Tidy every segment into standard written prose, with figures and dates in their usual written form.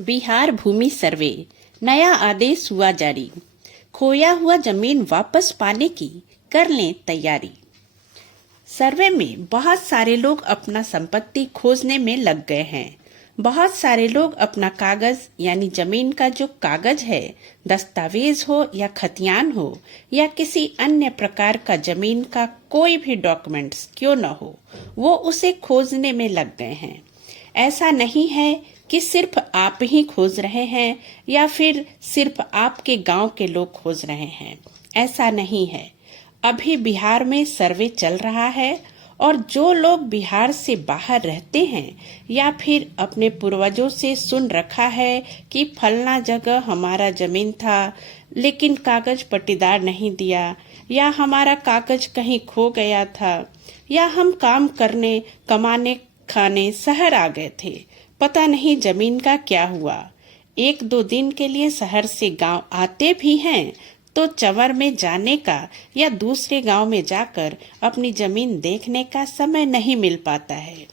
बिहार भूमि सर्वे नया आदेश हुआ जारी। खोया हुआ जमीन वापस पाने की कर लें तैयारी। सर्वे में बहुत सारे लोग अपना संपत्ति खोजने में लग गए हैं। बहुत सारे लोग अपना कागज यानी जमीन का जो कागज है, दस्तावेज हो या खतियान हो या किसी अन्य प्रकार का जमीन का कोई भी डॉक्यूमेंट्स क्यों न हो, वो उसे खोजने में लग गए हैं। ऐसा नहीं है कि सिर्फ आप ही खोज रहे हैं या फिर सिर्फ आपके गांव के लोग खोज रहे हैं। ऐसा नहीं है। अभी बिहार में सर्वे चल रहा है और जो लोग बिहार से बाहर रहते हैं या फिर अपने पूर्वजों से सुन रखा है कि फलना जगह हमारा जमीन था लेकिन कागज पट्टीदार नहीं दिया, या हमारा कागज कहीं खो गया था, या हम काम करने कमाने खाने शहर आ गए थे, पता नहीं जमीन का क्या हुआ। एक दो दिन के लिए शहर से गांव आते भी हैं तो चंवर में जाने का या दूसरे गांव में जाकर अपनी जमीन देखने का समय नहीं मिल पाता है।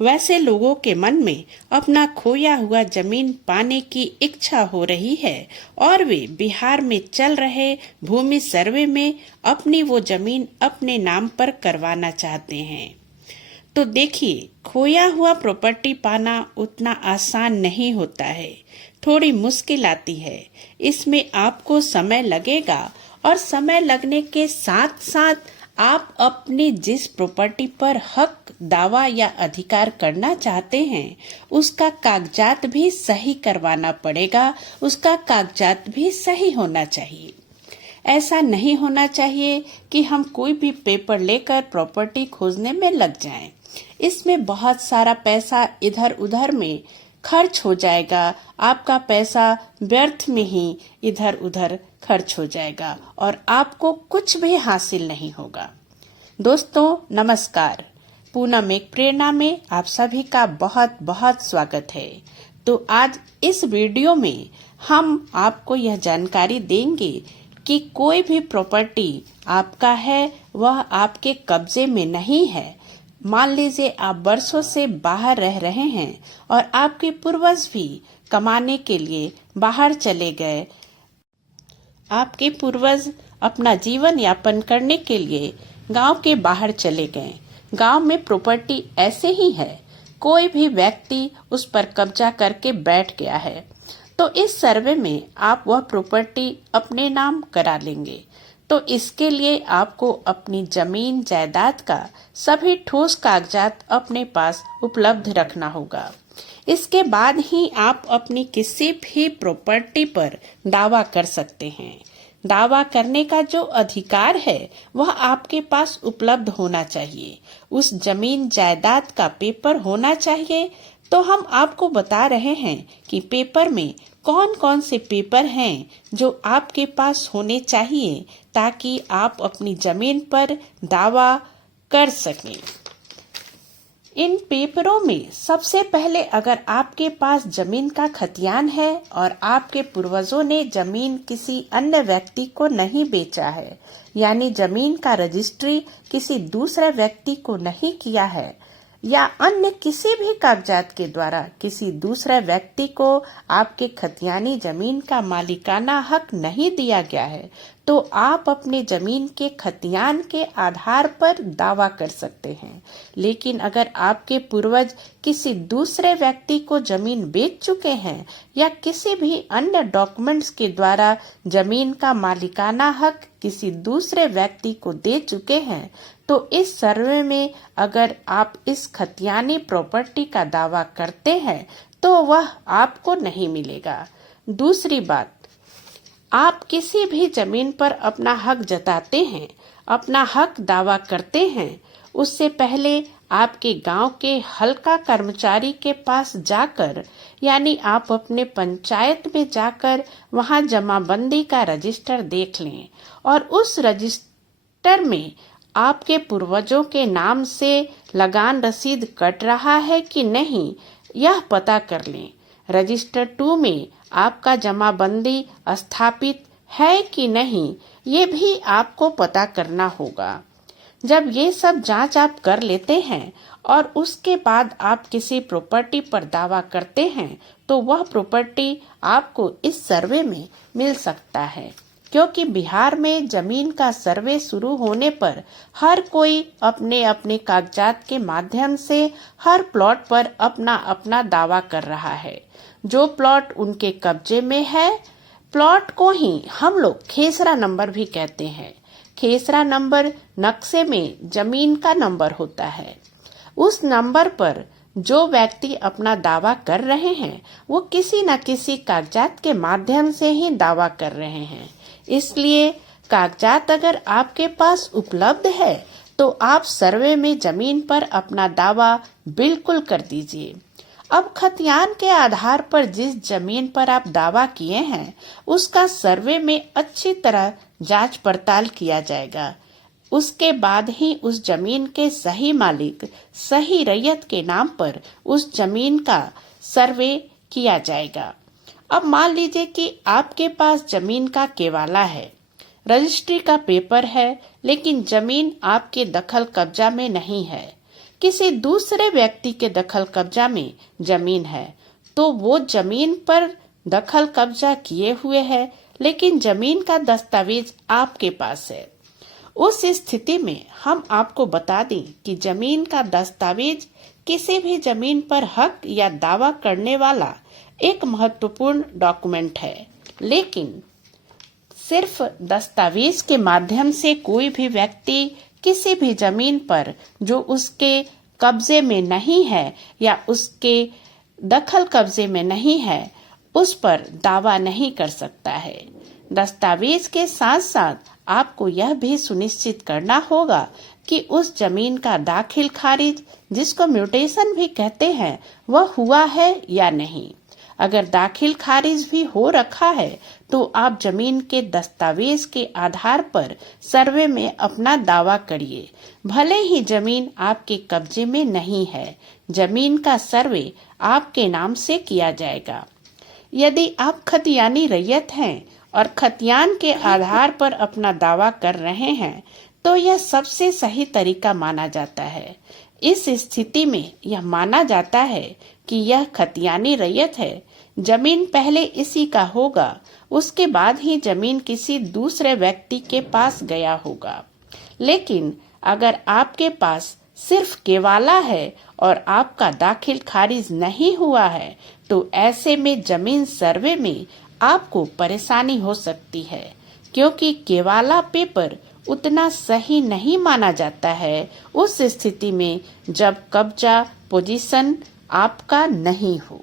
वैसे लोगों के मन में अपना खोया हुआ जमीन पाने की इच्छा हो रही है और वे बिहार में चल रहे भूमि सर्वे में अपनी वो जमीन अपने नाम पर करवाना चाहते हैं। तो देखिए, खोया हुआ प्रॉपर्टी पाना उतना आसान नहीं होता है, थोड़ी मुश्किल आती है। इसमें आपको समय लगेगा और समय लगने के साथ साथ आप अपनी जिस प्रॉपर्टी पर हक, दावा या अधिकार करना चाहते हैं उसका कागजात भी सही करवाना पड़ेगा, उसका कागजात भी सही होना चाहिए। ऐसा नहीं होना चाहिए कि हम कोई भी पेपर लेकर प्रॉपर्टी खोजने में लग जाएं। इसमें बहुत सारा पैसा इधर उधर में खर्च हो जाएगा। आपका पैसा व्यर्थ में ही इधर उधर खर्च हो जाएगा और आपको कुछ भी हासिल नहीं होगा। दोस्तों नमस्कार, पूनम एक प्रेरणा में आप सभी का बहुत बहुत स्वागत है। तो आज इस वीडियो में हम आपको यह जानकारी देंगे कि कोई भी प्रॉपर्टी आपका है वह आपके कब्जे में नहीं है। मान लीजिए आप वर्षों से बाहर रह रहे हैं और आपके पूर्वज भी कमाने के लिए बाहर चले गए। आपके पूर्वज अपना जीवन यापन करने के लिए गांव के बाहर चले गए। गांव में प्रॉपर्टी ऐसे ही है, कोई भी व्यक्ति उस पर कब्जा करके बैठ गया है तो इस सर्वे में आप वह प्रॉपर्टी अपने नाम करा लेंगे। तो इसके लिए आपको अपनी जमीन जायदाद का सभी ठोस कागजात अपने पास उपलब्ध रखना होगा। इसके बाद ही आप अपनी किसी भी प्रॉपर्टी पर दावा कर सकते हैं। दावा करने का जो अधिकार है वह आपके पास उपलब्ध होना चाहिए। उस जमीन जायदाद का पेपर होना चाहिए। तो हम आपको बता रहे हैं कि पेपर में कौन कौन से पेपर हैं जो आपके पास होने चाहिए ताकि आप अपनी जमीन पर दावा कर सकें। इन पेपरों में सबसे पहले अगर आपके पास जमीन का खतियान है और आपके पूर्वजों ने जमीन किसी अन्य व्यक्ति को नहीं बेचा है, यानी जमीन का रजिस्ट्री किसी दूसरे व्यक्ति को नहीं किया है या अन्य किसी भी कागजात के द्वारा किसी दूसरे व्यक्ति को आपके खतियानी जमीन का मालिकाना हक नहीं दिया गया है, तो आप अपने जमीन के खतियान के आधार पर दावा कर सकते हैं। लेकिन अगर आपके पूर्वज किसी दूसरे व्यक्ति को जमीन बेच चुके हैं या किसी भी अन्य डॉक्यूमेंट्स के द्वारा जमीन का मालिकाना हक किसी दूसरे व्यक्ति को दे चुके हैं, तो इस सर्वे में अगर आप इस खतियानी प्रॉपर्टी का दावा करते हैं तो वह आपको नहीं मिलेगा। दूसरी बात, आप किसी भी जमीन पर अपना हक जताते हैं, अपना हक दावा करते हैं, उससे पहले आपके गांव के हल्का कर्मचारी के पास जाकर, यानी आप अपने पंचायत में जाकर वहां जमाबंदी का रजिस्टर देख लें और उस रजिस्टर में आपके पूर्वजों के नाम से लगान रसीद कट रहा है कि नहीं यह पता कर लें। रजिस्टर 2 में आपका जमाबंदी स्थापित है कि नहीं ये भी आपको पता करना होगा। जब ये सब जांच आप कर लेते हैं और उसके बाद आप किसी प्रॉपर्टी पर दावा करते हैं तो वह प्रॉपर्टी आपको इस सर्वे में मिल सकता है, क्योंकि बिहार में जमीन का सर्वे शुरू होने पर हर कोई अपने अपने कागजात के माध्यम से हर प्लॉट पर अपना अपना दावा कर रहा है। जो प्लॉट उनके कब्जे में है, प्लॉट को ही हम लोग खेसरा नंबर भी कहते हैं। खेसरा नंबर नक्शे में जमीन का नंबर होता है। उस नंबर पर जो व्यक्ति अपना दावा कर रहे हैं वो किसी न किसी कागजात के माध्यम से ही दावा कर रहे हैं। इसलिए कागजात अगर आपके पास उपलब्ध है तो आप सर्वे में जमीन पर अपना दावा बिल्कुल कर दीजिए। अब खतियान के आधार पर जिस जमीन पर आप दावा किए हैं उसका सर्वे में अच्छी तरह जांच पड़ताल किया जाएगा। उसके बाद ही उस जमीन के सही मालिक, सही रैयत के नाम पर उस जमीन का सर्वे किया जाएगा। अब मान लीजिए कि आपके पास जमीन का केवाला है, रजिस्ट्री का पेपर है, लेकिन जमीन आपके दखल कब्जा में नहीं है, किसी दूसरे व्यक्ति के दखल कब्जा में जमीन है, तो वो जमीन पर दखल कब्जा किए हुए है लेकिन जमीन का दस्तावेज आपके पास है। उस स्थिति में हम आपको बता दें कि जमीन का दस्तावेज किसी भी जमीन पर हक या दावा करने वाला एक महत्वपूर्ण डॉक्यूमेंट है, लेकिन सिर्फ दस्तावेज के माध्यम से कोई भी व्यक्ति किसी भी जमीन पर जो उसके कब्जे में नहीं है या उसके दखल कब्जे में नहीं है उस पर दावा नहीं कर सकता है। दस्तावेज के साथ साथ आपको यह भी सुनिश्चित करना होगा कि उस जमीन का दाखिल खारिज, जिसको म्यूटेशन भी कहते हैं, वह हुआ है या नहीं। अगर दाखिल खारिज भी हो रखा है तो आप जमीन के दस्तावेज के आधार पर सर्वे में अपना दावा करिए। भले ही जमीन आपके कब्जे में नहीं है, जमीन का सर्वे आपके नाम से किया जाएगा। यदि आप खतियानी रैयत हैं और खतियान के आधार पर अपना दावा कर रहे हैं तो यह सबसे सही तरीका माना जाता है। इस स्थिति में यह माना जाता है कि यह खतियानी रैयत है, जमीन पहले इसी का होगा, उसके बाद ही जमीन किसी दूसरे व्यक्ति के पास गया होगा। लेकिन अगर आपके पास सिर्फ केवाला है और आपका दाखिल खारिज नहीं हुआ है तो ऐसे में जमीन सर्वे में आपको परेशानी हो सकती है, क्योंकि केवाला पेपर उतना सही नहीं माना जाता है उस स्थिति में जब कब्जा पोजीशन आपका नहीं हो।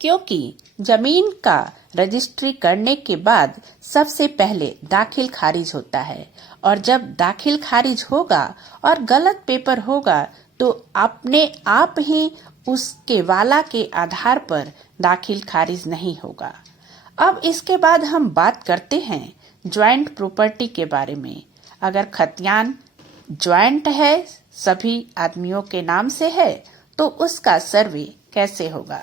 क्योंकि जमीन का रजिस्ट्री करने के बाद सबसे पहले दाखिल खारिज होता है और जब दाखिल खारिज होगा और गलत पेपर होगा तो अपने आप ही उसके वाला के आधार पर दाखिल खारिज नहीं होगा। अब इसके बाद हम बात करते हैं ज्वाइंट प्रॉपर्टी के बारे में। अगर खतियान ज्वाइंट है, सभी आदमियों के नाम से है, तो उसका सर्वे कैसे होगा।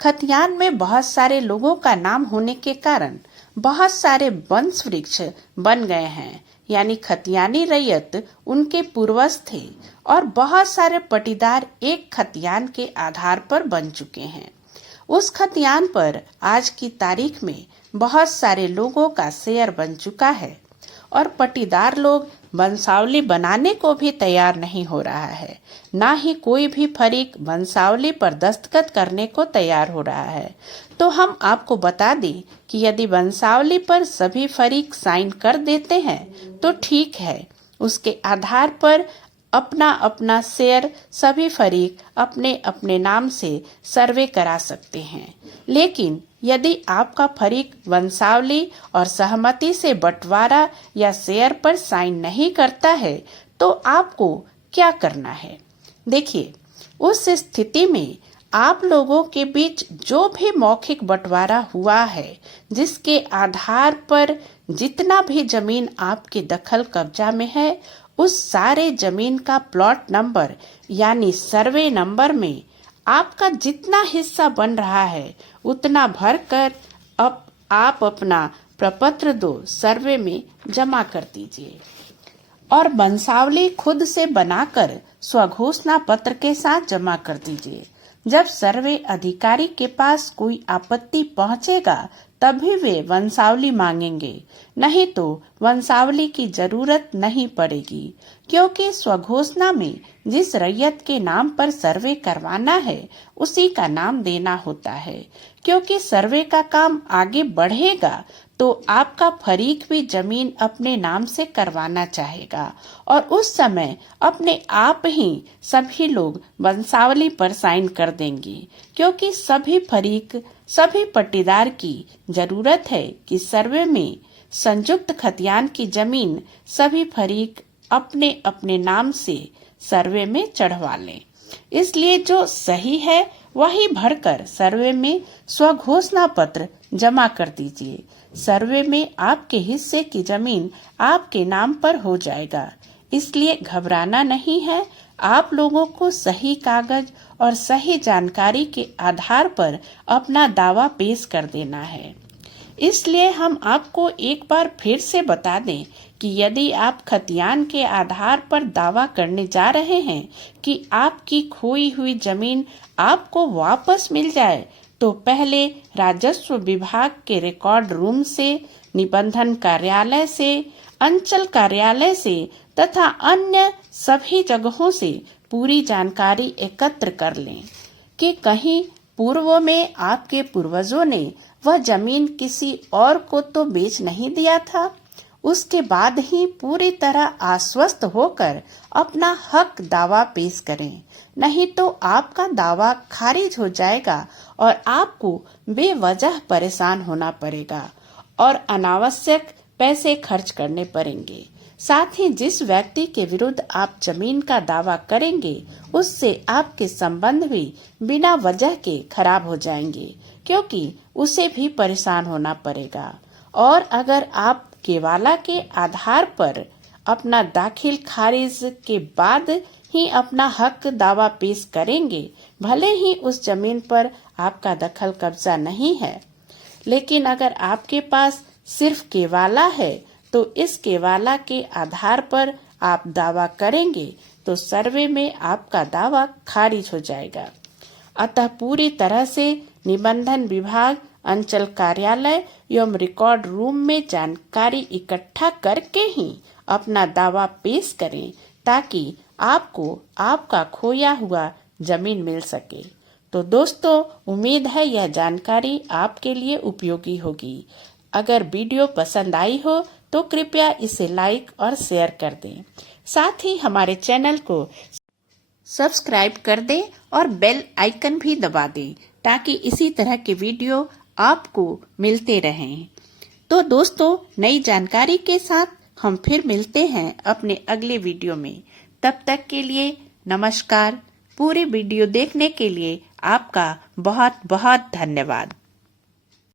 खतियान में बहुत सारे लोगों का नाम होने के कारण बहुत सारे वंश वृक्ष बन गए हैं, यानी खतियानी रैयत उनके पूर्वज थे और बहुत सारे पटीदार एक खतियान के आधार पर बन चुके हैं। उस खतियान पर आज की तारीख में बहुत सारे लोगों का शेयर बन चुका है और पटीदार लोग वंशावली बनाने को भी तैयार नहीं हो रहा है, ना ही कोई भी फरीक वंशावली पर दस्तखत करने को तैयार हो रहा है। तो हम आपको बता दें कि यदि वंशावली पर सभी फरीक साइन कर देते हैं तो ठीक है, उसके आधार पर अपना अपना शेयर सभी फरीक अपने अपने नाम से सर्वे करा सकते हैं। लेकिन यदि आपका फरीक वंशावली और सहमति से बंटवारा या शेयर पर साइन नहीं करता है तो आपको क्या करना है। देखिए, उस स्थिति में आप लोगों के बीच जो भी मौखिक बंटवारा हुआ है, जिसके आधार पर जितना भी जमीन आपके दखल कब्जा में है, उस सारे जमीन का प्लॉट नंबर यानी सर्वे नंबर में आपका जितना हिस्सा बन रहा है उतना भरकर अब आप अपना प्रपत्र 2 सर्वे में जमा कर दीजिए। और वंशावली खुद से बनाकर स्वघोषणा पत्र के साथ जमा कर दीजिए। जब सर्वे अधिकारी के पास कोई आपत्ति पहुंचेगा तभी वे वंशावली मांगेंगे, नहीं तो वंशावली की जरूरत नहीं पड़ेगी, क्योंकि स्वघोषणा में जिस रैयत के नाम पर सर्वे करवाना है उसी का नाम देना होता है। क्योंकि सर्वे का काम आगे बढ़ेगा तो आपका फरीक भी जमीन अपने नाम से करवाना चाहेगा और उस समय अपने आप ही सभी लोग वंशावली पर साइन कर देंगे, क्योंकि सभी फरीक सभी पट्टीदार की जरूरत है कि सर्वे में संयुक्त खतियान की जमीन सभी फरीक अपने अपने नाम से सर्वे में चढ़वा लें। इसलिए जो सही है वही भरकर सर्वे में स्वघोषणा पत्र जमा कर दीजिए। सर्वे में आपके हिस्से की जमीन आपके नाम पर हो जाएगा, इसलिए घबराना नहीं है। आप लोगों को सही कागज और सही जानकारी के आधार पर अपना दावा पेश कर देना है। इसलिए हम आपको एक बार फिर से बता दें कि यदि आप खतियान के आधार पर दावा करने जा रहे हैं कि आपकी खोई हुई जमीन आपको वापस मिल जाए, तो पहले राजस्व विभाग के रिकॉर्ड रूम से, निबंधन कार्यालय से, अंचल कार्यालय से तथा अन्य सभी जगहों से पूरी जानकारी एकत्र कर लें कि कहीं पूर्व में आपके पूर्वजों ने वह जमीन किसी और को तो बेच नहीं दिया था। उसके बाद ही पूरी तरह आश्वस्त होकर अपना हक दावा पेश करें, नहीं तो आपका दावा खारिज हो जाएगा और आपको बेवजह परेशान होना पड़ेगा और अनावश्यक पैसे खर्च करने पड़ेंगे। साथ ही जिस व्यक्ति के विरुद्ध आप जमीन का दावा करेंगे उससे आपके संबंध भी बिना वजह के खराब हो जाएंगे, क्योंकि उसे भी परेशान होना पड़ेगा। और अगर आप केवाला के आधार पर अपना दाखिल खारिज के बाद ही अपना हक दावा पेश करेंगे, भले ही उस जमीन पर आपका दखल कब्जा नहीं है, लेकिन अगर आपके पास सिर्फ केवाला है तो इस केवाला के आधार पर आप दावा करेंगे तो सर्वे में आपका दावा खारिज हो जाएगा। अतः पूरी तरह से निबंधन विभाग, अंचल कार्यालय एवं रिकॉर्ड रूम में जानकारी इकट्ठा करके ही अपना दावा पेश करें, ताकि आपको आपका खोया हुआ जमीन मिल सके। तो दोस्तों, उम्मीद है यह जानकारी आपके लिए उपयोगी होगी। अगर वीडियो पसंद आई हो तो कृपया इसे लाइक और शेयर कर दें। साथ ही हमारे चैनल को सब्सक्राइब कर दें और बेल आइकन भी दबा दें, ताकि इसी तरह के वीडियो आपको मिलते रहें। तो दोस्तों, नई जानकारी के साथ हम फिर मिलते हैं अपने अगले वीडियो में। तब तक के लिए नमस्कार। पूरी वीडियो देखने के लिए आपका बहुत बहुत धन्यवाद।